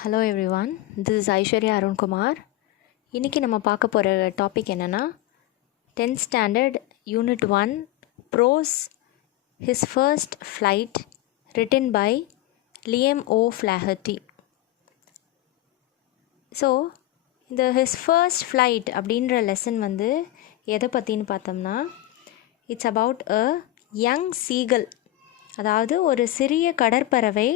Hello everyone, this is Aishwarya Arunkumar. இன்றைக்கி நம்ம பார்க்க போகிற டாபிக் என்னென்னா 10th standard unit 1 prose his first flight written by Liam O'Flaherty. So இந்த ஹிஸ் ஃபர்ஸ்ட் ஃப்ளைட் அப்படின்ற லெசன் வந்து எதை பற்றின்னு பார்த்தோம்னா, it's about a young seagull. அதாவது ஒரு சிறிய கடற்பறவை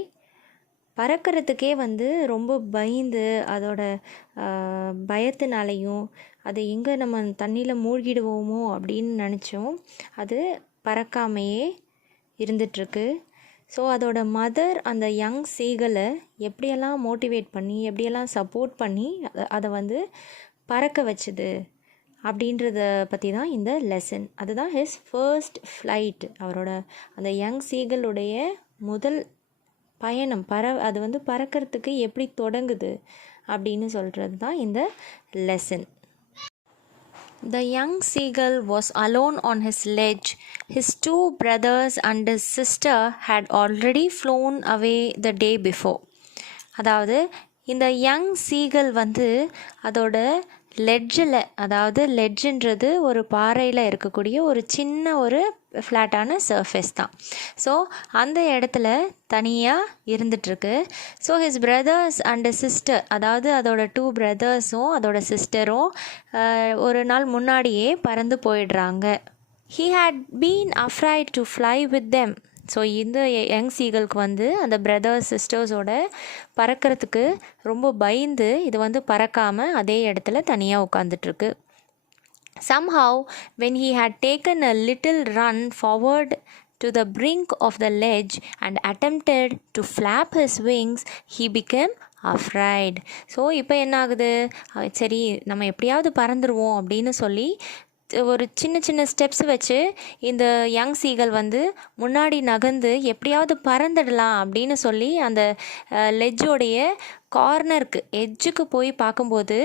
பறக்கிறதுக்கே வந்து ரொம்ப பயந்து அதோட பயத்தினாலையும் அது எங்கே நம்ம தண்ணியில் மூழ்கிடுவோமோ அப்படின்னு நினச்சோம் அது பறக்காமையே இருந்துகிட்ருக்கு. ஸோ அதோட மதர் அந்த யங் சீகலை எப்படியெல்லாம் மோட்டிவேட் பண்ணி எப்படியெல்லாம் சப்போர்ட் பண்ணி அதை வந்து பறக்க வச்சுது அப்படின்றத பற்றி தான் இந்த லெசன். அதுதான் ஹிஸ் ஃபர்ஸ்ட் ஃப்ளைட். அவரோட அந்த யங் சீகலுடைய முதல் பயணம் அது வந்து பறக்கிறதுக்கு எப்படி தொடங்குது அப்படின்னு சொல்கிறது தான் இந்த lesson. The young seagull was alone on his ledge. His two brothers and his sister had already flown away the day before. அதாவது இந்த யங் சீகல் வந்து அதோட லெட்ஜில், அதாவது லெட்ஜுன்றது ஒரு பாறையில் இருக்கக்கூடிய ஒரு சின்ன ஒரு ஃப்ளாட்டான சர்ஃபேஸ் தான். ஸோ அந்த இடத்துல தனியாக இருந்துகிட்ருக்கு. So his brothers and sister, அதாவது அதோட 2 பிரதர்ஸும் அதோட சிஸ்டரும் ஒரு நாள் முன்னாடியே பறந்து போயிடுறாங்க. He had been afraid to fly with them. So இந்த யங் சீகலுக்கு வந்து அந்த பிரதர்ஸ் சிஸ்டர்ஸோட பறக்கிறதுக்கு ரொம்ப பயந்து இது வந்து பறக்காமல் அதே இடத்துல தனியாக உட்காந்துட்ருக்கு. Somehow when he had taken a little run forward to the brink of the ledge and attempted to flap his wings, he became afraid. So இப்போ என்ன ஆகுது, சரி நம்ம எப்படியாவது பறந்துருவோம் அப்படின்னு சொல்லி ஒரு சின்ன சின்ன ஸ்டெப்ஸ் வச்சு இந்த யங் சீகல் வந்து முன்னாடி நகர்ந்து எப்படியாவது பறந்துடலாம் அப்படின்னு சொல்லி அந்த லெட்ஜோடைய கார்னருக்கு எட்ஜுக்கு போய் பார்க்கும்போது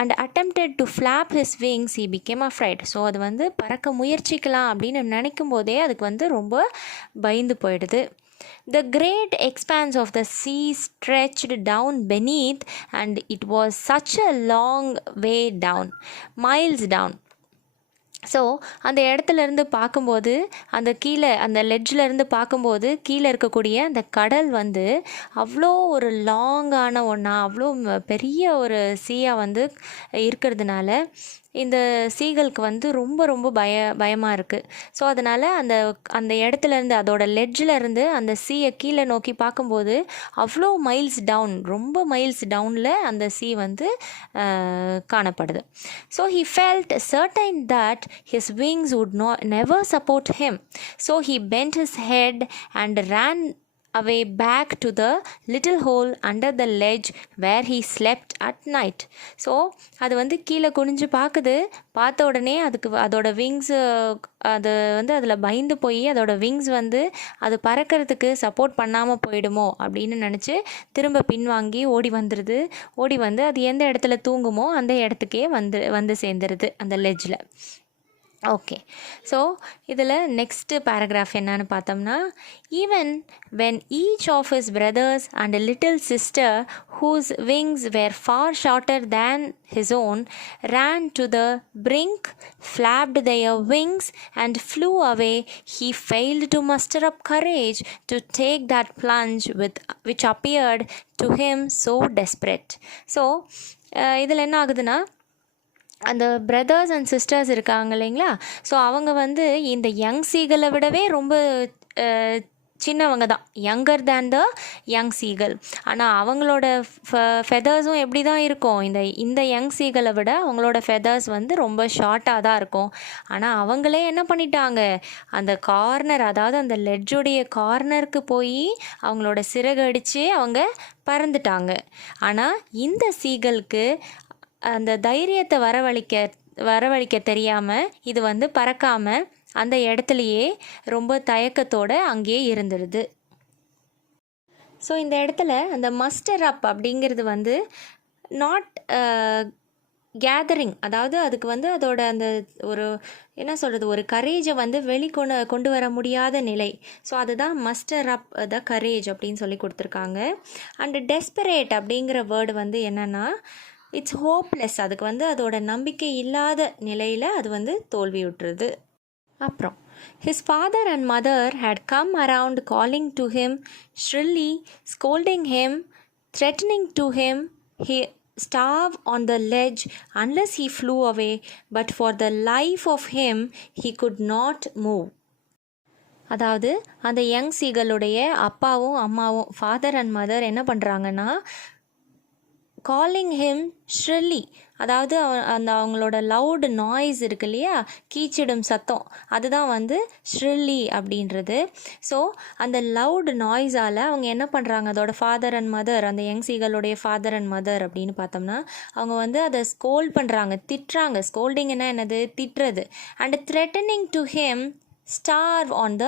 and attempted to flap his wings, he became afraid. So அது வந்து பறக்க முயற்சிக்கலாம் அப்படின்னு நினைக்கும் போதே அதுக்கு வந்து ரொம்ப பயந்து போயிடுது. The great expanse of the sea stretched down beneath, and it was such a long way down, miles down. So அந்த இடத்துலேருந்து பார்க்கும்போது அந்த கீழே அந்த லெட்ஜிலேருந்து பார்க்கும்போது கீழே இருக்கக்கூடிய அந்த கடல் வந்து அவ்வளோ ஒரு லாங்கான ஒன்றா, அவ்வளோ பெரிய ஒரு சீயாக வந்து இருக்கிறதுனால இந்த சீகலுக்கு வந்து ரொம்ப ரொம்ப பயமாக இருக்குது. ஸோ அதனால் அந்த இடத்துலேருந்து அதோட லெட்ஜிலேருந்து அந்த சீயை கீழே நோக்கி பார்க்கும்போது அவ்வளோ மைல்ஸ் டவுன், ரொம்ப மைல்ஸ் டவுனில் அந்த சீ வந்து காணப்படுது. So he felt certain that his wings would never support him. So he bent his head and ran away back to the little hole under the ledge where he slept at night. So அது வந்து கீழே குனிஞ்சு பார்த்த உடனே அதோட wings அது வந்து அதில் பயந்து போய் அதோட விங்ஸ் வந்து அது பறக்கிறதுக்கு சப்போர்ட் பண்ணாமல் போயிடுமோ அப்படின்னு நினச்சி திரும்ப பின்வாங்கி ஓடி வந்து அது எந்த இடத்துல தூங்குமோ அந்த இடத்துக்கே வந்து சேர்ந்துருது அந்த லெட்ஜில். ஓகே, ஸோ இதில் நெக்ஸ்ட்டு பேராகிராஃப் என்னன்னு பார்த்தோம்னா, even when each of his brothers and a little sister whose wings were far shorter than his own ran to the brink, flapped their wings and flew away, he failed to muster up courage to take that plunge which appeared to him so desperate. So இதில் என்ன ஆகுதுன்னா, அந்த brothers and sisters இருக்காங்க இல்லைங்களா, so அவங்க வந்து இந்த young சீகலை விடவே ரொம்ப சின்னவங்க தான், younger than the young seagull. ஆனால் அவங்களோட ஃபெதர்ஸும் எப்படி தான் இருக்கும், இந்த யங் சீகலை விட அவங்களோட ஃபெதர்ஸ் வந்து ரொம்ப ஷார்ட்டாக தான் இருக்கும். ஆனால் அவங்களே என்ன பண்ணிட்டாங்க, அந்த கார்னர், அதாவது அந்த லெட்ஜுடைய கார்னருக்கு போய் அவங்களோட சிறகு அடித்து அவங்க பறந்துட்டாங்க. ஆனால் இந்த சீகலுக்கு அந்த தைரியத்தை வரவழைக்க தெரியாமல் இது வந்து பறக்காமல் அந்த இடத்துலையே ரொம்ப தயக்கத்தோடு அங்கேயே இருந்துடுது. ஸோ இந்த இடத்துல அந்த மஸ்டர் அப் அப்படிங்கிறது வந்து நாட் கேதரிங், அதாவது அதுக்கு வந்து அதோட அந்த ஒரு என்ன சொல்கிறது, ஒரு கரேஜை வந்து கொண்டு வர முடியாத நிலை. ஸோ அதுதான் மஸ்டர் அப் த கரேஜ் அப்படின்னு சொல்லி கொடுத்துருக்காங்க. அண்டு டெஸ்பரேட் அப்படிங்கிற வேர்டு வந்து என்னென்னா இட்ஸ் ஹோப்லெஸ், அதுக்கு வந்து அதோட நம்பிக்கை இல்லாத நிலையில் அது வந்து தோல்வி விட்டுருது. அப்புறம் his father and mother had come around calling to him shrilly, scolding him, threatening to him he starve on the ledge unless he flew away, but for the life of him he could not move. அதாவது அந்த young சீகளுடைய அப்பாவும் அம்மாவும், father and mother என்ன பண்ணுறாங்கன்னா, calling him ஷ்ரில்லி, அதாவது அந்த அவங்களோட allowed noise இருக்கு இல்லையா, கீச்சிடும் சத்தம், அதுதான் வந்து ஷ்ரில்லி அப்படின்றது. ஸோ அந்த லவுடு நாய்ஸால் அவங்க என்ன பண்ணுறாங்க, அதோட ஃபாதர் அண்ட் மதர், அந்த யங் சீகளுடைய ஃபாதர் அண்ட் மதர் அப்படின்னு பார்த்தோம்னா அவங்க வந்து அதை ஸ்கோல்ட் பண்ணுறாங்க, திட்டுறாங்க. ஸ்கோல்டிங்னா என்னது, திட்டுறது. And threatening to him starve on the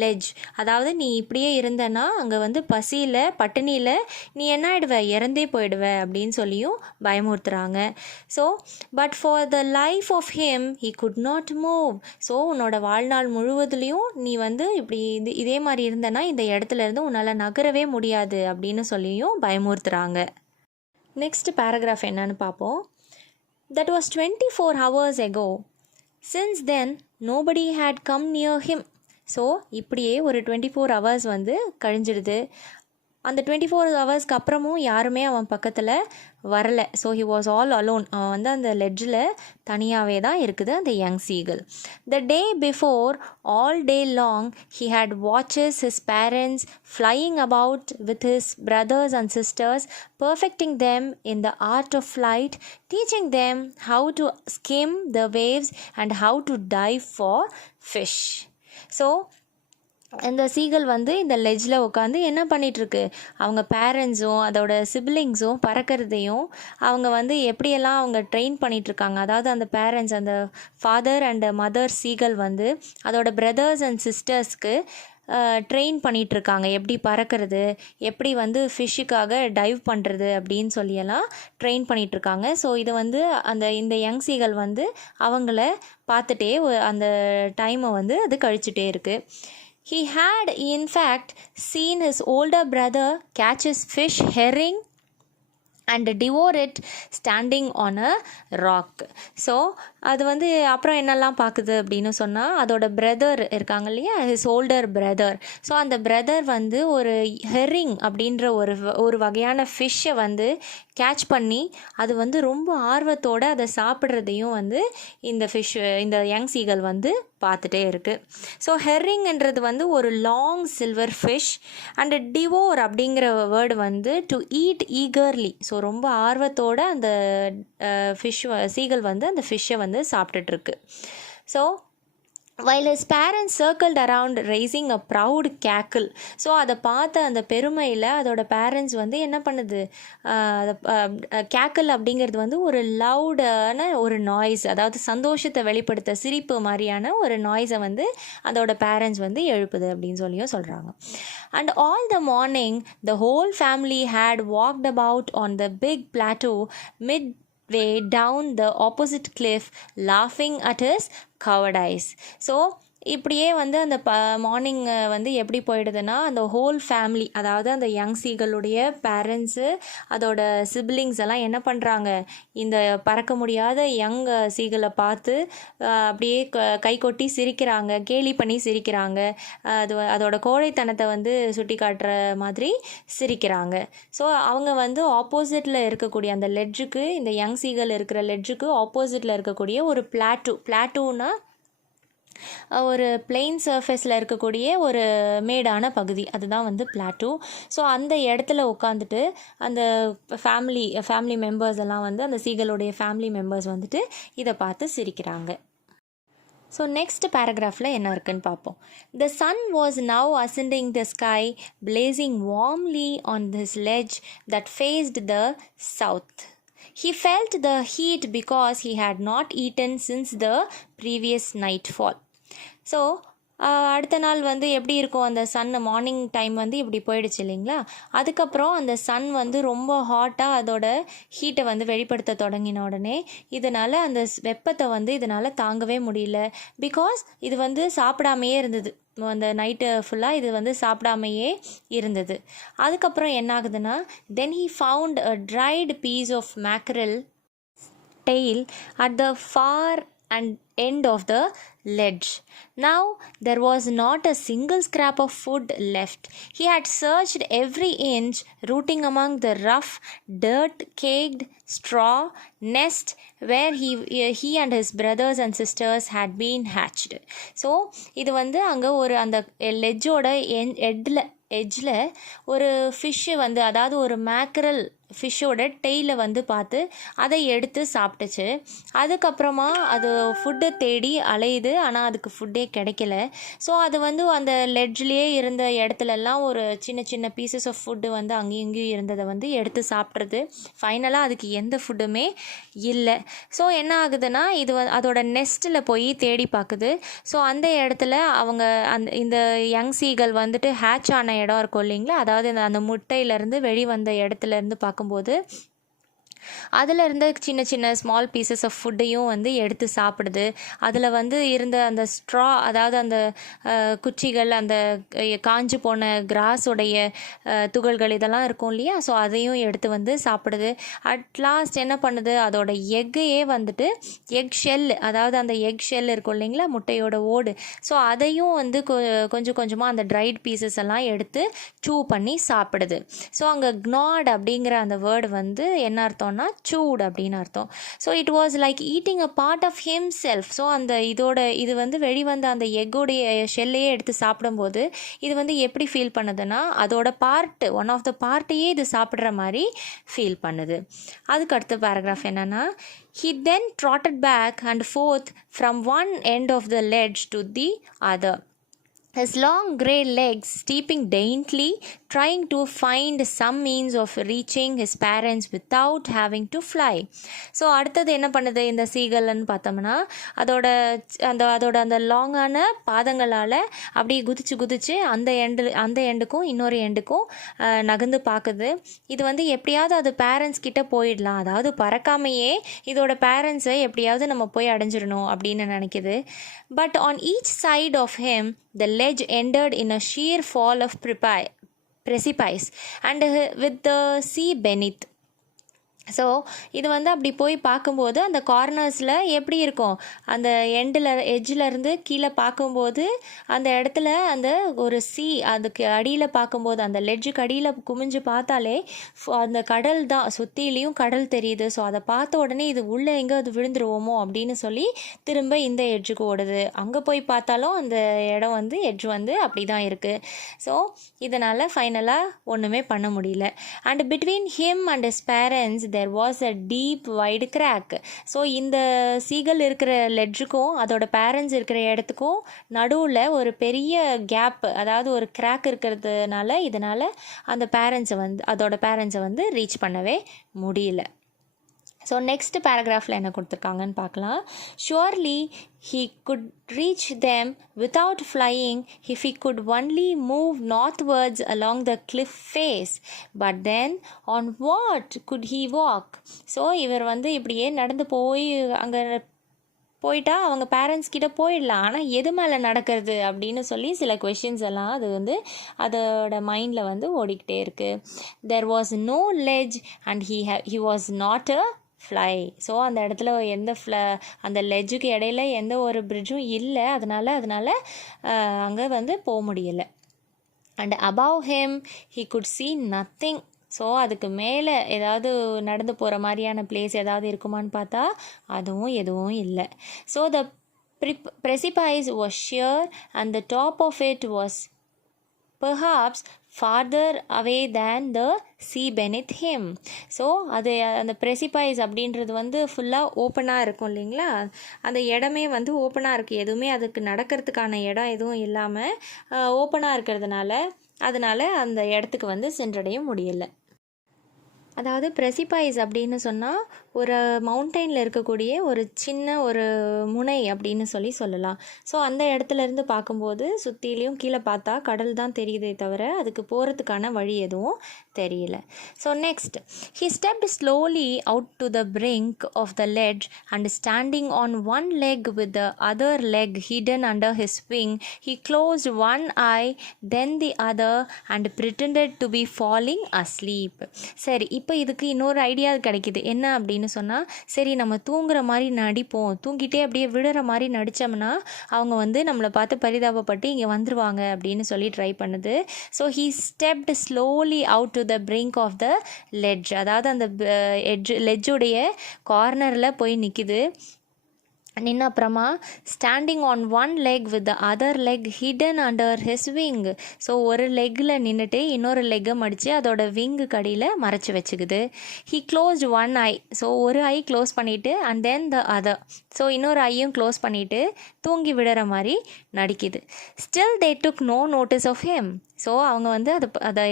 ledge, அதாவது நீ இப்படியே இருந்தனா அங்கே வந்து பசியில் பட்டினியில் நீ என்ன ஆகிடுவ, இறந்தே போயிடுவ அப்படின்னு சொல்லியும் பயமுறுத்துகிறாங்க. So but for the life of him he could not move, so உன்னோட வாழ்நாள் முழுவதுலேயும் நீ வந்து இப்படி இதே மாதிரி இருந்தனா இந்த இடத்துல இருந்து உன்னால் நகரவே முடியாது அப்படின்னு சொல்லியும் பயமுறுத்துகிறாங்க. நெக்ஸ்ட் பேராகிராஃப் என்னன்னு பார்ப்போம். That was 24 hours ago. Since then, nobody had come near him. So இப்படியே ஒரு 24 hours வந்து கழிஞ்சிடுது. அந்த 24 ஹவர்ஸ்க்கு அப்புறமும் யாருமே அவன் பக்கத்தில் வரலை. So he was all alone, அவன் வந்து அந்த லெட்ஜில் தனியாகவே தான் இருக்குது அந்த young seagull. The day before all day long he had watches his parents flying about with his brothers and sisters, perfecting them in the art of flight, teaching them how to skim the waves and how to dive for fish. So இந்த seagull வந்து இந்த லெட்ஜில் உட்காந்து என்ன பண்ணிகிட்ருக்கு, அவங்க பேரண்ட்ஸும் அதோட சிப்லிங்ஸும் பறக்கிறதையும் அவங்க வந்து எப்படியெல்லாம் அவங்க ட்ரெயின் பண்ணிகிட்ருக்காங்க. அதாவது அந்த பேரண்ட்ஸ், அந்த ஃபாதர் அண்ட் மதர் சீகல் வந்து அதோட பிரதர்ஸ் அண்ட் சிஸ்டர்ஸ்க்கு ட்ரெயின் பண்ணிகிட்ருக்காங்க, எப்படி பறக்கிறது, எப்படி வந்து ஃபிஷ்ஷுக்காக டைவ் பண்ணுறது அப்படின்னு சொல்லியெல்லாம் ட்ரெயின் பண்ணிகிட்ருக்காங்க. ஸோ இது வந்து இந்த யங் சீகல் வந்து அவங்கள பார்த்துட்டே அந்த டைமை வந்து அது கழிச்சுட்டே இருக்குது. He had in fact seen his older brother catch his fish herring and devour it standing on a rock. So அது வந்து அப்புறம் என்னெல்லாம் பார்க்குது அப்படின்னு சொன்னால், அதோட பிரதர் இருக்காங்க இல்லையா, ஹிஸ் ஓல்டர் பிரதர். ஸோ அந்த பிரதர் வந்து ஒரு ஹெரிங் அப்படின்ற ஒரு வகையான ஃபிஷ்ஷை வந்து கேட்ச் பண்ணி அது வந்து ரொம்ப ஆர்வத்தோடு அதை சாப்பிட்றதையும் வந்து இந்த யங் சீகல் வந்து பார்த்துட்டே இருக்குது. ஸோ ஹெர்ரிங்ன்றது வந்து ஒரு லாங் சில்வர் ஃபிஷ், அண்ட் டிவோர் அப்படிங்கிற வேர்டு வந்து டு ஈட் ஈகர்லி. ஸோ ரொம்ப ஆர்வத்தோடு அந்த சீகல் வந்து அந்த ஃபிஷ்ஷை வந்து சாப்பிட்டுட்ருக்கு. So while his parents circled around raising a proud cackle. So அதை பார்த்த அந்த பெருமையில் அதோட பேரண்ட்ஸ் வந்து என்ன பண்ணுது, கேக்கல் அப்படிங்கிறது வந்து ஒரு லவுடான ஒரு நாய்ஸ், அதாவது சந்தோஷத்தை வெளிப்படுத்த சிரிப்பு மாதிரியான ஒரு நாய்ஸை வந்து அதோட பேரண்ட்ஸ் வந்து எழுப்புது அப்படின்னு சொல்லியும் சொல்கிறாங்க. And all the morning the whole family had walked about on the big plateau midway down the opposite cliff, laughing at his cowardice. So இப்படியே வந்து அந்த மார்னிங் வந்து எப்படி போயிடுதுன்னா, அந்த ஹோல் ஃபேமிலி, அதாவது அந்த யங் சீகளுடைய பேரண்ட்ஸு அதோட சிப்லிங்ஸ் எல்லாம் என்ன பண்ணுறாங்க, இந்த பறக்க முடியாத யங் சீகளை பார்த்து அப்படியே கை கொட்டி சிரிக்கிறாங்க, கேலி பண்ணி சிரிக்கிறாங்க, அதோட கோழைத்தனத்தை வந்து சுட்டி காட்டுற மாதிரி சிரிக்கிறாங்க. ஸோ அவங்க வந்து ஆப்போசிட்டில் இருக்கக்கூடிய அந்த லெட்ஜுக்கு, இந்த யங் சீகள் இருக்கிற லெட்ஜுக்கு ஆப்போசிட்டில் இருக்கக்கூடிய ஒரு பிளாட்டூனா ஒரு பிளெயின் சர்ஃபேஸில் இருக்கக்கூடிய ஒரு மேடான பகுதி, அதுதான் வந்து பிளாட்டூ. ஸோ அந்த இடத்துல உட்காந்துட்டு அந்த ஃபேமிலி மெம்பர்ஸ் எல்லாம் வந்து அந்த சீகளுடைய ஃபேமிலி மெம்பர்ஸ் வந்துட்டு இதை பார்த்து சிரிக்கிறாங்க. ஸோ நெக்ஸ்ட் பேராகிராஃபில் என்ன இருக்குன்னு பார்ப்போம். The sun was now ascending the sky, blazing warmly on this ledge that faced the south. He felt the heat because he had not eaten since the previous nightfall. So அடுத்த நாள் வந்து எப்படி இருக்கும், அந்த Sun morning time வந்து இப்படி போயிடுச்சு இல்லைங்களா. அதுக்கப்புறம் அந்த சன் வந்து ரொம்ப ஹாட்டாக அதோட ஹீட்டை வந்து வெளிப்படுத்த தொடங்கின உடனே இதனால் அந்த வெப்பத்தை வந்து இதனால் தாங்கவே முடியல. பிகாஸ் இது வந்து சாப்பிடாமையே இருந்தது, அந்த நைட்டு ஃபுல்லாக இது வந்து சாப்பிடாமையே இருந்தது. அதுக்கப்புறம் என்ன ஆகுதுன்னா, then he found a dried piece of mackerel tail at the far and end of the ledge. Now there was not a single scrap of food left. He had searched every inch, rooting among the rough, dirt-caked straw nest where he and his brothers and sisters had been hatched. So இது வந்து அங்கே ஒரு அந்த லெஜ்ஜோட எட்ஜில் ஒரு fish வந்து, அதாவது ஒரு மேக்கரல் ஃபிஷ்ஷோட டெய்லை வந்து பார்த்து அதை எடுத்து சாப்பிட்டுச்சு. அதுக்கப்புறமா அது ஃபுட்டு தேடி அலையுது, ஆனால் அதுக்கு ஃபுட்டே கிடைக்கல. ஸோ அது வந்து அந்த லெட்ஜ்லேயே இருந்த இடத்துலலாம் ஒரு சின்ன சின்ன பீசஸ் ஆஃப் ஃபுட்டு வந்து அங்கேயும் இங்கேயும் இருந்ததை வந்து எடுத்து சாப்பிட்றது. ஃபைனலாக அதுக்கு எந்த ஃபுட்டுமே இல்லை. ஸோ என்ன ஆகுதுன்னா, இது அதோட நெஸ்ட்டில் போய் தேடி பார்க்குது. ஸோ அந்த இடத்துல அவங்க இந்த யங் சீகள் வந்துட்டு ஹேட்ச் ஆன இடம் இருக்கும் இல்லைங்களா, அதாவது அந்த முட்டையிலேருந்து வெளிவந்த இடத்துலேருந்து பார்க்கும்போது அதில் இருந்த சின்ன சின்ன ஸ்மால் பீசஸ் ஆஃப் ஃபுட்டையும் வந்து எடுத்து சாப்பிடுது. அதில் வந்து இருந்த அந்த ஸ்ட்ரா, அதாவது அந்த குச்சிகள், அந்த காஞ்சு போன கிராஸோடைய துகள்கள் இதெல்லாம் இருக்கும் இல்லையா, ஸோ அதையும் எடுத்து வந்து சாப்பிடுது. அட் லாஸ்ட் என்ன பண்ணுது, அதோட எக்கையே வந்துட்டு எக் ஷெல், அதாவது அந்த எக் ஷெல் இருக்கும் இல்லைங்களா, முட்டையோட ஓடு, ஸோ அதையும் வந்து கொஞ்சம் கொஞ்சமாக அந்த ட்ரைட் பீசஸ் எல்லாம் எடுத்து சூ பண்ணி சாப்பிடுது. ஸோ அங்கே க்னாட் அப்படிங்கிற அந்த வேர்டு வந்து என்ன அர்த்தம், சூட் அப்படின்னு அர்த்தம். So it was like eating a part of himself. So அந்த இது வந்து வெளிவந்த அந்த எக்கோடைய ஷெல்லையே எடுத்து சாப்பிடும்போது இது வந்து எப்படி ஃபீல் பண்ணுதுன்னா, அதோட பார்ட், ஒன் ஆஃப் த பார்ட்டையே இது சாப்பிட்ற மாதிரி ஃபீல் பண்ணுது. அதுக்கு அடுத்த பேராகிராஃப் என்னன்னா, he then trotted back and forth from one end of the ledge to the other, his long grey legs stepping daintily, trying to find some means of reaching his parents without having to fly. So அடுத்தது என்ன பண்ணுது இந்த சீகல்னு பார்த்தோம்னா, அதோட அந்த லாங்கான பாதங்களால் அப்படியே குதிச்சு அந்த எண்டுக்கும் இன்னொரு எண்டுக்கும் நகர்ந்து பார்க்குது. இது வந்து எப்படியாவது அது பேரண்ட்ஸ் கிட்ட போயிடலாம், அதாவது பறக்காமையே இதோட பேரண்ட்ஸை எப்படியாவது நம்ம போய் அடைஞ்சிடணும் அப்படின்னு நினைக்கிது. But on each side of him the ledge ended in a sheer fall of precipice and with the sea beneath. So இது வந்து அப்படி போய் பார்க்கும்போது அந்த கார்னர்ஸில் எப்படி இருக்கும், அந்த எட்ஜிலேருந்து கீழே பார்க்கும்போது அந்த இடத்துல அந்த ஒரு அதுக்கு அடியில் பார்க்கும்போது, அந்த லெட்ஜுக்கு அடியில் குமிஞ்சு பார்த்தாலே அந்த கடல் தான், சுற்றிலையும் கடல் தெரியுது. ஸோ அதை பார்த்த உடனே இது உள்ளே எங்கே அது விழுந்துருவோமோ அப்படின்னு சொல்லி திரும்ப இந்த எட்ஜுக்கு ஓடுது. அங்கே போய் பார்த்தாலும் அந்த இடம் வந்து எட்ஜ் வந்து அப்படி தான் இருக்குது. ஸோ இதனால் ஃபைனலாக ஒன்றுமே பண்ண முடியல. And between him and his parents there was a deep wide crack. So இந்த சீகல் இருக்கிற லெட்ஜுக்கும் அதோட பேரண்ட்ஸ் இருக்கிற இடத்துக்கும் நடுவில் ஒரு பெரிய கேப், அதாவது ஒரு கிராக் இருக்கிறதுனால இதனால் அதோட பேரண்ட்ஸை வந்து ரீச் பண்ணவே முடியல. ஸோ நெக்ஸ்ட் பேராகிராஃபில் என்ன கொடுத்துருக்காங்கன்னு பார்க்கலாம். Surely he could reach them without flying if he could only move northwards along the cliff face. But then on what could he walk? So இவர் வந்து இப்படியே நடந்து போய் அங்கே போயிட்டா அவங்க பேரண்ட்ஸ் கிட்ட போயிடலாம், ஆனால் எது மேலே நடக்கிறது அப்படின்னு சொல்லி சில கொஷின்ஸ் எல்லாம் அது வந்து அதோட மைண்டில் வந்து ஓடிக்கிட்டே இருக்குது. There was no ledge and he was not a fly. So அந்த இடத்துல அந்த லெட்ஜுக்கு இடையில எந்த ஒரு பிரிட்ஜும் இல்லை, அதனால அங்கே வந்து போக முடியலை. And above him he could see nothing. So அதுக்கு மேலே ஏதாவது நடந்து போகிற மாதிரியான பிளேஸ் ஏதாவது இருக்குமான்னு பார்த்தா அதுவும் எதுவும் இல்லை. So the precipice was sheer and the top of it was perhaps farther away than the sea beneath him. So அந்த precipice அப்படின்றது வந்து ஃபுல்லாக ஓப்பனாக இருக்கும் இல்லைங்களா, அந்த இடமே வந்து ஓப்பனாக இருக்குது, எதுவுமே அதுக்கு நடக்கிறதுக்கான இடம் எதுவும் இல்லாமல் ஓப்பனாக இருக்கிறதுனால அதனால் அந்த இடத்துக்கு வந்து சென்றடைய முடியலை. அதாவது ப்ரெசிபைஸ் அப்படின்னு சொன்னால் ஒரு மவுண்டெயினில் இருக்கக்கூடிய ஒரு சின்ன ஒரு முனை அப்படின்னு சொல்லலாம். ஸோ அந்த இடத்துலேருந்து பார்க்கும்போது சுற்றிலையும் கீழே பார்த்தா கடல் தான் தெரியுதே தவிர அதுக்கு போகிறதுக்கான வழி எதுவும் தெரியல. So next, he stepped slowly out to the brink of the ledge and standing on one leg with the other leg hidden under his wing, he closed one eye, then the other and pretended to be falling asleep. சரி, இப்போ இதுக்கு இன்னொரு idea கிடைக்கிது. என்ன அப்படின்னு சொன்னால், சரி நம்ம தூங்குற மாதிரி நடிப்போம், தூங்கிட்டே அப்படியே விடுற மாதிரி நடித்தோம்னா அவங்க வந்து நம்மளை பார்த்து பரிதாபப்பட்டு இங்கே வந்துருவாங்க அப்படின்னு சொல்லி ட்ரை பண்ணுது. So he stepped slowly out to the brink of the ledge, அதாவது அந்த லெட்ஜுடைய கார்னரில் போய் நிற்கிது. நின்ன அப்புறமா standing on one leg with the other leg hidden under his wing. So ஒரு லெக்கில் நின்றுட்டு இன்னொரு லெக்கை மடித்து அதோட விங்கு கடியில் மறைச்சி வச்சுக்குது. He closed one eye, so ஒரு ஐ க்ளோஸ் பண்ணிவிட்டு and then the other, so இன்னொரு ஐயும் க்ளோஸ் பண்ணிவிட்டு தூங்கி விடுற மாதிரி நடிக்குது. Still they took no notice of him. So அவங்க வந்து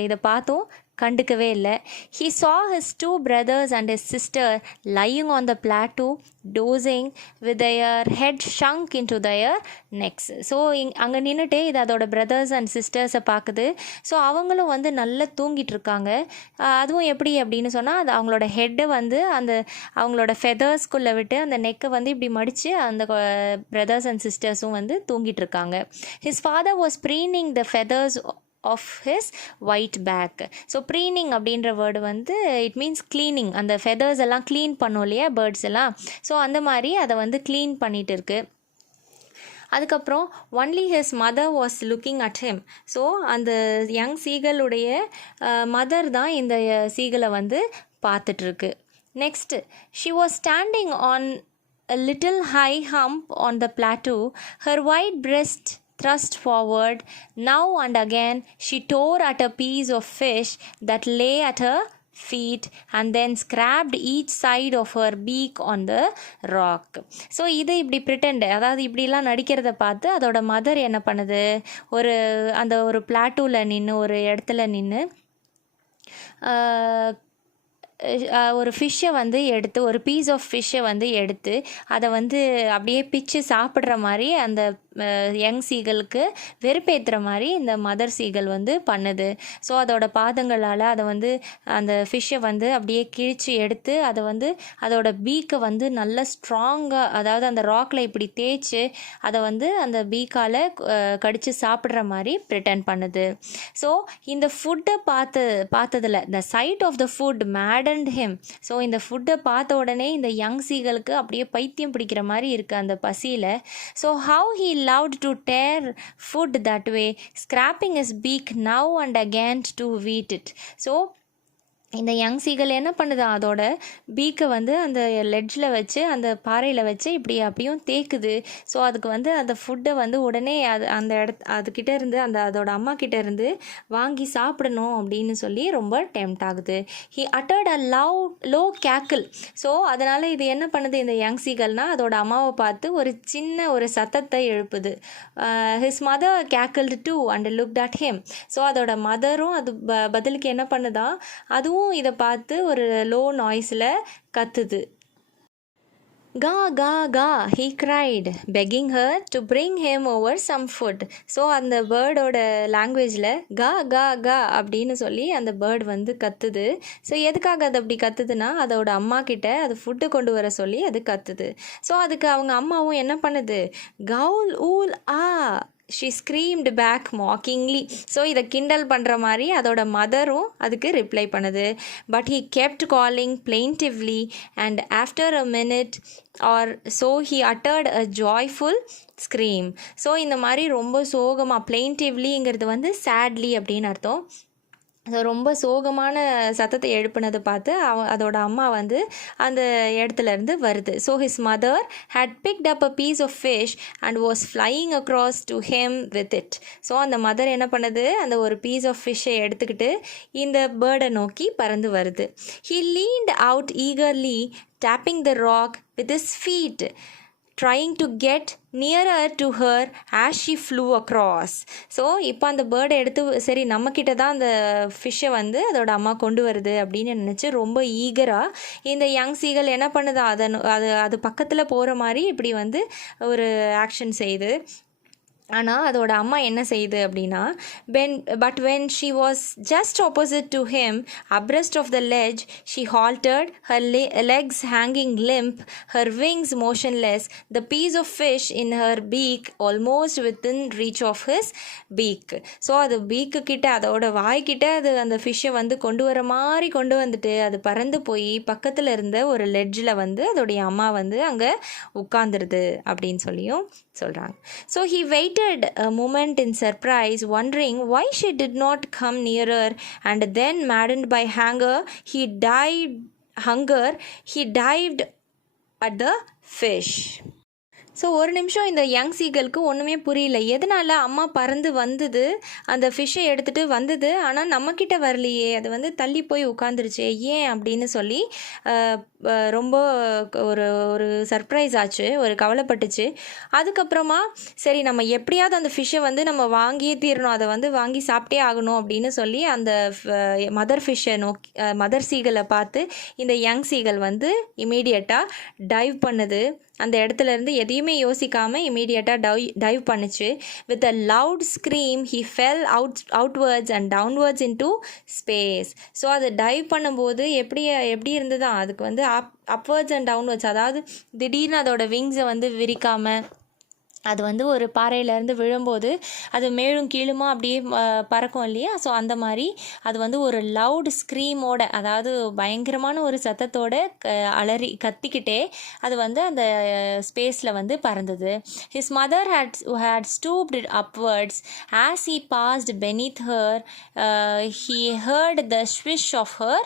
இதை பார்த்தும் கண்டுக்கவே இல்லை. He saw his two brothers and his sister lying on the plateau dozing with their head sunk into their necks. So அங்கே நின்றுட்டே இது அதோட பிரதர்ஸ் அண்ட் சிஸ்டர்ஸை பார்க்குது. ஸோ அவங்களும் வந்து நல்லா தூங்கிட்டு இருக்காங்க. அதுவும் எப்படி அப்படின்னு சொன்னால், அது அவங்களோட ஹெட்டை வந்து அந்த அவங்களோட ஃபெதர்ஸ்குள்ளே விட்டு அந்த நெக்கை வந்து இப்படி மடித்து அந்த பிரதர்ஸ் அண்ட் சிஸ்டர்ஸும் வந்து தூங்கிட்டு இருக்காங்க. His father was preening the feathers of his white back. So preening அப்படின்ற வேர்டு வந்து இட் மீன்ஸ் க்ளீனிங். அந்த ஃபெதர்ஸ் எல்லாம் க்ளீன் பண்ணோம் இல்லையா பேர்ட்ஸ் எல்லாம், ஸோ அந்த மாதிரி அதை வந்து க்ளீன் பண்ணிகிட்டு இருக்கு. அதுக்கப்புறம் only his mother was looking at him. So அந்த யங் சீகளுடைய மதர் தான் இந்த சீகளை வந்து பார்த்துட்ருக்கு. Next, she was standing on a little high hump on the plateau, her white breast thrust forward. Now and again she tore at a piece of fish that lay at her feet and then scraped each side of her beak on the rock. So இது இப்படி ப்ரிட்டெண்ட், அதாவது இப்படிலாம் நடிக்கிறத பார்த்து அதோட mother என்ன பண்ணுது, அந்த ஒரு பிளாட்டூவில் நின்று ஒரு இடத்துல நின்று ஒரு ஃபிஷ்ஷை வந்து எடுத்து, ஒரு பீஸ் ஆஃப் ஃபிஷ்ஷை வந்து எடுத்து அதை வந்து அப்படியே பிச்சு சாப்பிட்ற மாதிரி அந்த யங் சீகளுக்கு வெறுப்பேற்றுற மாதிரி இந்த மதர் சீகள் வந்து பண்ணுது. ஸோ அதோட பாதங்களால் அதை வந்து அந்த ஃபிஷ்ஷை வந்து அப்படியே கிழித்து எடுத்து அதை வந்து அதோட பீக்கை வந்து நல்லா ஸ்ட்ராங்காக, அதாவது அந்த ராக்கில் இப்படி தேய்ச்சி அதை வந்து அந்த பீக்கால் கடித்து சாப்பிட்ற மாதிரி ப்ரிட்டன் பண்ணுது. ஸோ இந்த ஃபுட்டை பார்த்ததில் the sight of the food maddened him. So இந்த ஃபுட்டை பார்த்த உடனே இந்த யங் சீகளுக்கு அப்படியே பைத்தியம் பிடிக்கிற மாதிரி இருக்குது அந்த பசியில். So how he loved to tear food that way, scraping his beak now and again to eat it. So இந்த யங் சீகள் என்ன பண்ணுது, அதோட பீக்கை வந்து அந்த லெட்ஜில் வச்சு அந்த பாறையில் வச்சு இப்படி அப்படியும் தேக்குது. ஸோ அதுக்கு வந்து அந்த ஃபுட்டை வந்து உடனே அந்த அதுக்கிட்ட இருந்து அதோட அம்மா கிட்ட இருந்து வாங்கி சாப்பிடணும் அப்படின்னு சொல்லி ரொம்ப டெம்ட் ஆகுது. He uttered a low cackle. So அதனால் இது என்ன பண்ணுது, இந்த யங் சீகள்னால் அதோட அம்மாவை பார்த்து ஒரு சின்ன ஒரு சத்தத்தை எழுப்புது. His mother cackled too and looked at him. So அதோட மதரும் அது பதிலுக்கு என்ன பண்ணுதான், அதுவும் இதை பார்த்து ஒரு லோ நாய்ஸில் கத்துது. "Ga, ga, ga," he cried, begging her to bring him over some food. So அந்த பேர்டோட லாங்குவேஜில் கா கா கா அப்படின்னு சொல்லி அந்த பேர்டு வந்து கத்துது. ஸோ எதுக்காக அது அப்படி கத்துதுன்னா, அதோட அம்மா கிட்ட அது ஃபுட்டு கொண்டு வர சொல்லி அது கத்துது. ஸோ அதுக்கு அவங்க அம்மாவும் என்ன பண்ணுது, கவுல் ஊல் ஆ, she screamed back mockingly. So இதை கிண்டல் பண்ணுற மாதிரி அதோட மதரும் அதுக்கு ரிப்ளை பண்ணுது. But he kept calling plaintively and after a minute or so he uttered a joyful scream. So இந்த மாதிரி ரொம்ப சோகமாக, plaintivelyங்கிறது வந்து sadly அப்படின்னு அர்த்தம். ஸோ ரொம்ப சோகமான சத்தத்தை எழுப்புனதை பார்த்து அதோட அம்மா வந்து அந்த இடத்துலேருந்து வருது. So his mother had picked up a piece of fish and was flying across to him with it. So அந்த மதர் என்ன பண்ணுது, அந்த ஒரு பீஸ் ஆஃப் ஃபிஷ்ஷை எடுத்துக்கிட்டு இந்த பேர்டை நோக்கி பறந்து வருது. He leaned out eagerly tapping the rock with his feet. trying to get nearer to her as she flew across. So இப்போ அந்த பேர்டை எடுத்து சரி நம்மக்கிட்ட தான் அந்த ஃபிஷ்ஷை வந்து அதோட அம்மா கொண்டு வருது அப்படின்னு நினச்சி ரொம்ப ஈகராக இந்த யங் சீகல் என்ன பண்ணுது, அது பக்கத்தில் போகிற மாதிரி இப்படி வந்து ஒரு ஆக்ஷன் செய்யுது. ஆனால் அதோட அம்மா என்ன செய்யுது அப்படின்னா, when she was just opposite to him, abreast of the ledge, she halted, her legs hanging limp, her wings motionless, the piece of fish in her beak almost within reach of his beak. So அது பீக்கு கிட்ட, அதோட வாய்க்கிட்ட அது அந்த ஃபிஷ்ஷை வந்து கொண்டு வர மாதிரி கொண்டு வந்துட்டு அது பறந்து போய் பக்கத்தில் இருந்த ஒரு லெட்ஜில் வந்து அதோடைய அம்மா வந்து அங்கே உட்காந்துருது அப்படின்னு சொல்லியும் சொல்கிறாங்க. So he waited a moment in surprise, wondering why she did not come nearer, and then maddened by hunger he dived at the fish. So ஒரு நிமிஷம் இந்த யங் சீகலுக்கு ஒன்றுமே புரியல, எதனால் அம்மா பறந்து வந்தது, அந்த ஃபிஷ்ஷை எடுத்துகிட்டு வந்தது, ஆனால் நம்மக்கிட்ட வரலையே, அது வந்து தள்ளி போய் உட்காந்துருச்சே, ஏன் அப்படின்னு சொல்லி ரொம்ப ஒரு சர்ப்ரைஸ் ஆச்சு, ஒரு கவலைப்பட்டுச்சு. அதுக்கப்புறமா சரி நம்ம எப்படியாவது அந்த ஃபிஷ்ஷை வந்து நம்ம வாங்கியே தீரணும், அதை வந்து வாங்கி சாப்பிட்டே ஆகணும் அப்படின்னு சொல்லி அந்த மதர் ஃபிஷ்ஷை மதர் சீகலை பார்த்து இந்த யங் சீகல் வந்து இமீடியட்டாக டைவ் பண்ணுது. அந்த இடத்துலேருந்து எதையுமே யோசிக்காமல் இமீடியட்டாக டைவ் பண்ணிச்சு. With a loud scream he fell outwards and downwards into space. So அது டைவ் பண்ணும்போது எப்படி இருந்ததா, அதுக்கு வந்து அப்வர்ட்ஸ் அண்ட் டவுன்வர்ட்ஸ், அதாவது திடீர்னு அதோட விங்ஸை வந்து விரிக்காமல் அது வந்து ஒரு பாறையிலேருந்து விழும்போது அது மேலும் கீழுமா அப்படியே பறக்கும் இல்லையா. ஸோ அந்த மாதிரி அது வந்து ஒரு லவுட் ஸ்க்ரீமோட, அதாவது பயங்கரமான ஒரு சத்தத்தோட அலறி கத்திக்கிட்டே அது வந்து அந்த ஸ்பேஸில் வந்து பறந்தது. His mother had stooped upwards. As he passed beneath her, he heard the swish of her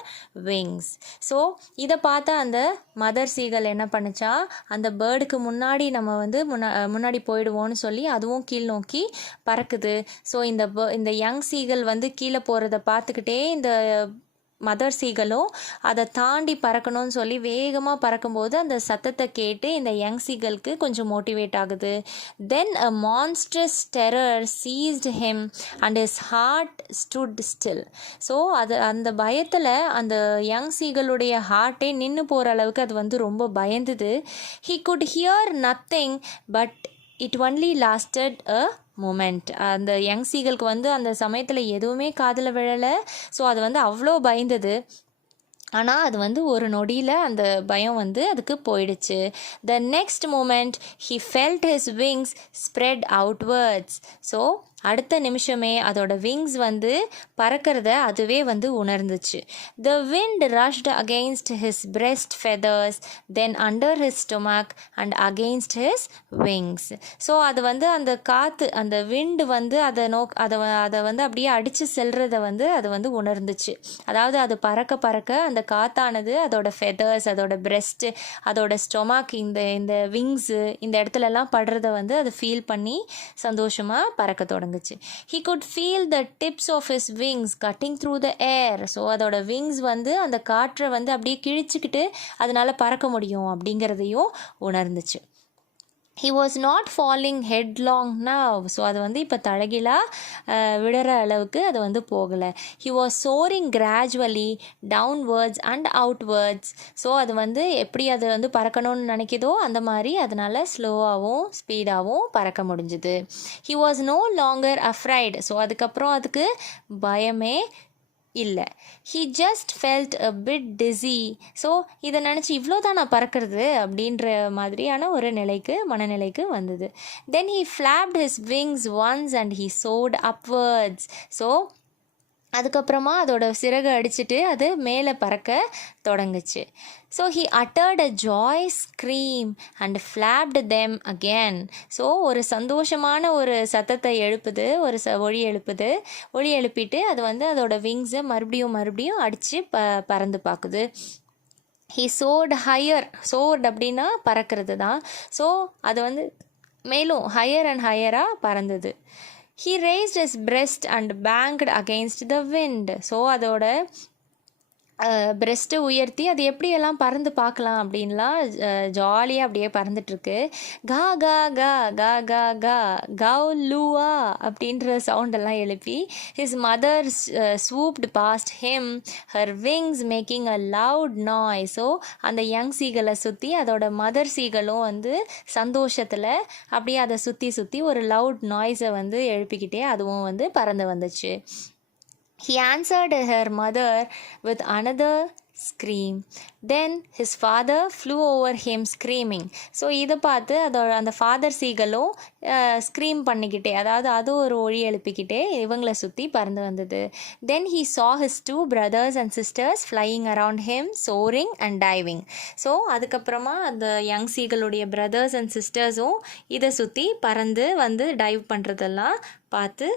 wings. So இதை பார்த்தா அந்த மதர் சீகல் என்ன பண்ணுச்சா, அந்த பேர்டுக்கு முன்னாடி நம்ம வந்து முன்னாடி போயிடுவோன்னு சொல்லி அதுவும் கீழ் நோக்கி பறக்குது. ஸோ இந்த யங் சீகல் வந்து கீழே போகிறத பார்த்துக்கிட்டே இந்த மதர் சீகலும் அதை தாண்டி பறக்கணும்னு சொல்லி வேகமாக பறக்கும்போது அந்த சத்தத்தை கேட்டு இந்த யங் சீகலுக்கு கொஞ்சம் மோட்டிவேட் ஆகுது. Then a monstrous terror seized him and his heart stood still. So அந்த பயத்தில் அந்த யங் சீகலுடைய ஹார்ட்டே நின்று போகிற அளவுக்கு அது வந்து ரொம்ப பயந்துது. He could hear nothing but it only lasted a moment. அந்த யங் சீகலுக்கு வந்து அந்த சமயத்தில் எதுவுமே காதில் விழலை. ஸோ அது வந்து அவ்வளோ பயந்தது. ஆனால் அது வந்து ஒரு நொடியில் அந்த பயம் வந்து அதுக்கு போயிடுச்சு. The next moment he felt his wings spread outwards. So அடுத்த நிமிஷமே அதோட விங்ஸ் வந்து பறக்கிறத அதுவே வந்து உணர்ந்துச்சு. The wind rushed against his breast feathers, then under his stomach and against his wings. So அது வந்து அந்த காற்று, அந்த விண்டு வந்து அதை வந்து அப்படியே அடித்து செல்றதை வந்து அது வந்து உணர்ந்துச்சு. அதாவது அது பறக்க அந்த காற்றானது அதோட ஃபெதர்ஸ், அதோட பிரெஸ்ட்டு, அதோட ஸ்டொமக், இந்த விங்ஸு இந்த இடத்துலலாம் படுறத வந்து அது ஃபீல் பண்ணி சந்தோஷமாக பறக்க தொடங்குச்சு. He could feel the tips of his wings cutting through the air. So அதோட விங்ஸ் வந்து அந்த காற்றை வந்து அப்படியே கிழிச்சிக்கிட்டு அதனால பறக்க முடியும் அப்படிங்கிறதையும் உணர்ந்துச்சு. He was not falling headlong now. So அது வந்து இப்போ தழகிலாக விடுற அளவுக்கு அது வந்து போகலை. He was soaring gradually downwards and outwards. So அது வந்து எப்படி அது வந்து பறக்கணும்னு நினைக்கிதோ அந்த மாதிரி அதனால் ஸ்லோவாகவும் ஸ்பீடாகவும் பறக்க முடிஞ்சுது. He was no longer afraid. So அதுக்கப்புறம் அதுக்கு பயமே இல்லை. He just felt a bit dizzy. So இதை நினச்சி இவ்வளோ தான் நான் பறக்கிறது அப்படின்ற மாதிரியான ஒரு மனநிலைக்கு வந்தது. Then he flapped his wings once and he soared upwards. So அதுக்கப்புறமா அதோட சிறகு அடிச்சுட்டு அது மேலே பறக்க தொடங்குச்சு. So he uttered a joy scream and flapped them again. So ஒரு சந்தோஷமான ஒரு சத்தத்தை எழுப்புது, ஒரு ஒளி எழுப்பிட்டு அது வந்து அதோட விங்ஸை மறுபடியும் அடித்து பறந்து பார்க்குது. He sort higher. சோர்ட் அப்படின்னா பறக்கிறது தான். ஸோ அது வந்து மேலும் ஹையர் அண்ட் ஹையராக பறந்தது. He raised his breast and banged against the wind. So அதோட பிரெஸ்ட்டை உயர்த்தி அது எப்படியெல்லாம் பறந்து பார்க்கலாம் அப்படின்லாம் ஜாலியாக அப்படியே பறந்துட்டுருக்கு. கா கா கா கா கா கா கவு லூவா அப்படின்ற சவுண்டெல்லாம் எழுப்பி his mother swooped past him her wings making a loud noise. So அந்த யங் சீகளை சுற்றி அதோட மதர் சீகளும் வந்து சந்தோஷத்தில் அப்படியே அதை சுற்றி சுற்றி ஒரு லவுட் நாய்ஸை வந்து எழுப்பிக்கிட்டே அதுவும் வந்து பறந்து வந்துச்சு. He answered her mother with another scream. Then his father flew over him screaming. So இதை பார்த்து அதோட அந்த ஃபாதர் சீகளும் ஸ்க்ரீம் பண்ணிக்கிட்டே, அதாவது அது ஒரு ஒளி எழுப்பிக்கிட்டே இவங்களை சுற்றி பறந்து வந்தது. Then he saw his two brothers and sisters flying around him, soaring and diving. So அதுக்கப்புறமா அந்த யங் சீகளுடைய பிரதர்ஸ் அண்ட் சிஸ்டர்ஸும் இதை சுற்றி பறந்து வந்து டைவ் பண்ணுறதெல்லாம் பார்த்து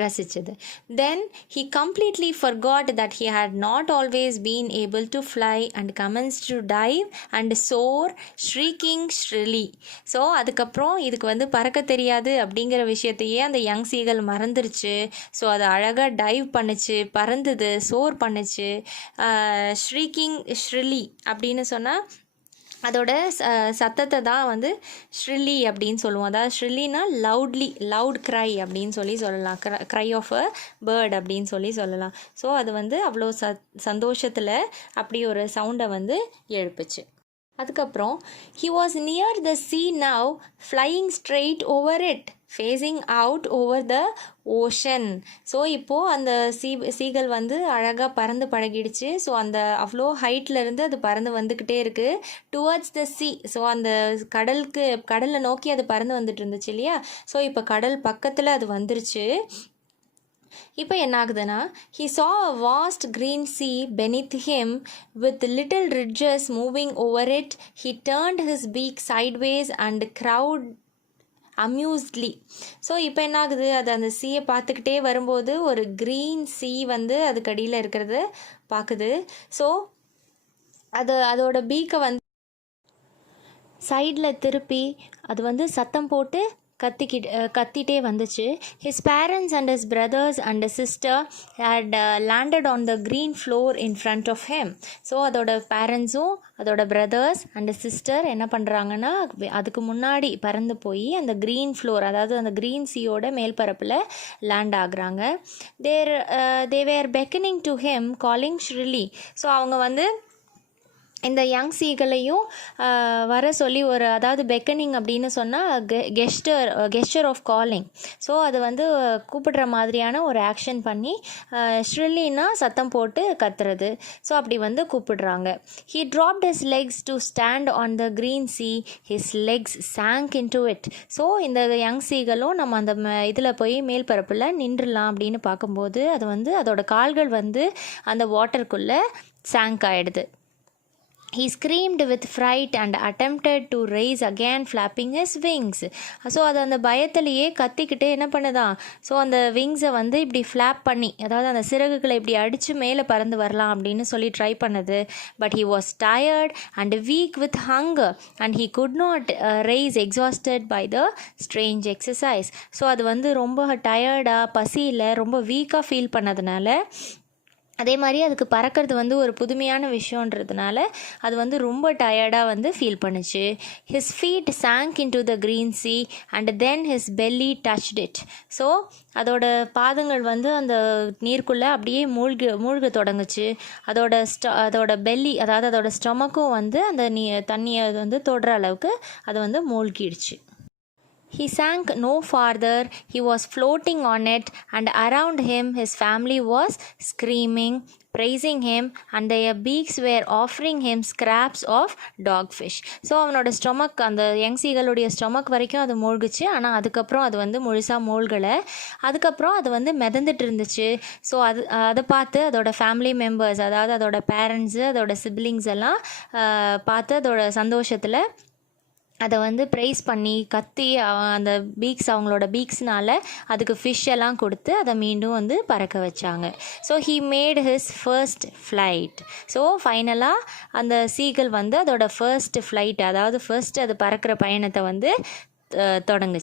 ரசிச்சது. Then he completely forgot that he had not always been able to fly and commenced to dive and soar, shrieking shrilly. So அதுக்கப்புறம் இதுக்கு வந்து பறக்க தெரியாது அப்படிங்கிற விஷயத்தையே அந்த யங் சீகள் மறந்துருச்சு. ஸோ அது அழகாக டைவ் பண்ணுச்சு, பறந்துது, சோர் பண்ணுச்சு. ஷ்ரீக்கிங் ஷ்ரில்லி அப்படின்னு சொன்னால் அதோட சத்தத்தை தான் வந்து ஷ்ரில்லி அப்படின்னு சொல்லுவோம். அதாவது ஷ்ரில்லினா லவுட் க்ரை அப்படின்னு சொல்லலாம். க்ரை ஆஃப் அ பேர்ட் அப்படின்னு சொல்லலாம். ஸோ அது வந்து அவ்வளோ சந்தோஷத்தில் அப்படி ஒரு சவுண்டை வந்து எழுப்புச்சு. அதுக்கப்புறம் he was near the sea now, flying straight over it, facing out over the ocean. So இப்போது அந்த சீகள் வந்து அழகாக பறந்து பழகிடுச்சு. ஸோ அந்த அவ்வளோ ஹைட்லேருந்து அது பறந்து வந்துக்கிட்டே இருக்குது டுவர்ட்ஸ் த sea. ஸோ அந்த கடலை நோக்கி அது பறந்து வந்துட்டு இருந்துச்சு இல்லையா. ஸோ இப்போ கடல் பக்கத்தில் அது வந்துருச்சு. இப்போ என்ன ஆகுதுன்னா, he saw a vast green sea beneath him with little ridges moving over it. He turned his beak sideways and crowed amusedly. So இப்போ என்ன ஆகுது, அது அந்த சீயை பார்த்துக்கிட்டே வரும்போது ஒரு க்ரீன் சீ வந்து அதுக்கு அடியில் இருக்கிறத பார்க்குது. ஸோ அதோட பீக்கை வந்து சைடில் திருப்பி அது வந்து சத்தம் போட்டு கத்திட்டே வந்துச்சு. His parents and his brothers and his sister had landed on the green floor in front of him. So அதோட பேரண்ட்ஸும் அதோட பிரதர்ஸ் அண்ட் சிஸ்டர் என்ன பண்ணுறாங்கன்னா, அதுக்கு முன்னாடி பறந்து போய் அந்த க்ரீன் ஃப்ளோர், அதாவது அந்த க்ரீன் சீயோட மேல்பரப்பில் லேண்ட் ஆகுறாங்க. they were beckoning to him, calling shrilly. So அவங்க வந்து இந்த யங் சீகளையும் வர சொல்லி அதாவது பெக்கனிங் அப்படின்னு சொன்னால் கெஸ்டர் ஆஃப் காலிங். ஸோ அது வந்து கூப்பிடுற மாதிரியான ஒரு ஆக்ஷன் பண்ணி ஷ்ரில்லின்னா சத்தம் போட்டு கத்துறது. ஸோ அப்படி வந்து கூப்பிடுறாங்க. he dropped his legs to stand on the green sea. his legs sank into it. So இந்த யங் சீகளும் நம்ம அந்த இதில் போய் மேல்பரப்பில் நின்றுலாம் அப்படின்னு பார்க்கும்போது அது வந்து அதோட கால்கள் வந்து அந்த வாட்டருக்குள்ளே சாங்க் ஆகிடுது. He screamed with fright and attempted to raise again, flapping his wings. So அது அந்த பயத்திலேயே கத்திக்கிட்டே என்ன பண்ணுதான், ஸோ அந்த விங்ஸை வந்து இப்படி ஃப்ளாப் பண்ணி, அதாவது அந்த சிறகுகளை இப்படி அடித்து மேலே பறந்து வரலாம் அப்படின்னு சொல்லி ட்ரை பண்ணுது. But he was tired and weak with hunger and he could not raise, exhausted by the strange exercise. So அது வந்து ரொம்ப டயர்டாக, பசியில் ரொம்ப வீக்காக ஃபீல் பண்ணதுனால, அதே மாதிரி அதுக்கு பறக்கிறது வந்து ஒரு புதுமையான விஷயன்றதுனால அது வந்து ரொம்ப டயர்டாக வந்து ஃபீல் பண்ணுச்சு. his feet sank into the green sea and then his belly touched it. So அதோட பாதங்கள் வந்து அந்த நீருக்குள்ளே அப்படியே மூழ்க தொடங்குச்சு. அதோட பெல்லி, அதாவது அதோட ஸ்டொமக்கும் வந்து அந்த தண்ணியை வந்து தொடுற அளவுக்கு அது வந்து மூழ்கிடுச்சு. He sank no farther. He was floating on it, and around him his family was screaming, praising him, and their beaks were offering him scraps of dogfish. So அவனோட ஸ்டொமக், அந்த யங் சீகளுடைய ஸ்டொமக் வரைக்கும் அது மூழ்குச்சு. ஆனால் அதுக்கப்புறம் அது வந்து முழுசாக மூழ்கலை. அதுக்கப்புறம் அது வந்து மிதந்துட்டு இருந்துச்சு. ஸோ அதை பார்த்து அதோட ஃபேமிலி மெம்பர்ஸ், அதாவது அதோட பேரண்ட்ஸு, அதோட சிப்ளிங்ஸ் எல்லாம் பார்த்து அதோட சந்தோஷத்தில் அதை வந்து ப்ரைஸ் பண்ணி கத்தி அந்த அவங்களோட பீக்ஸ்னால் அதுக்கு ஃபிஷ் எல்லாம் கொடுத்து அதை மீண்டும் வந்து பறக்க வச்சாங்க. So he made his first flight. So ஃபைனலாக அந்த சீகல் வந்து அதோட ஃபர்ஸ்ட் ஃப்ளைட், அதாவது ஃபர்ஸ்ட் அது பறக்கிற பயணத்தை வந்து தொடங்குச்சு.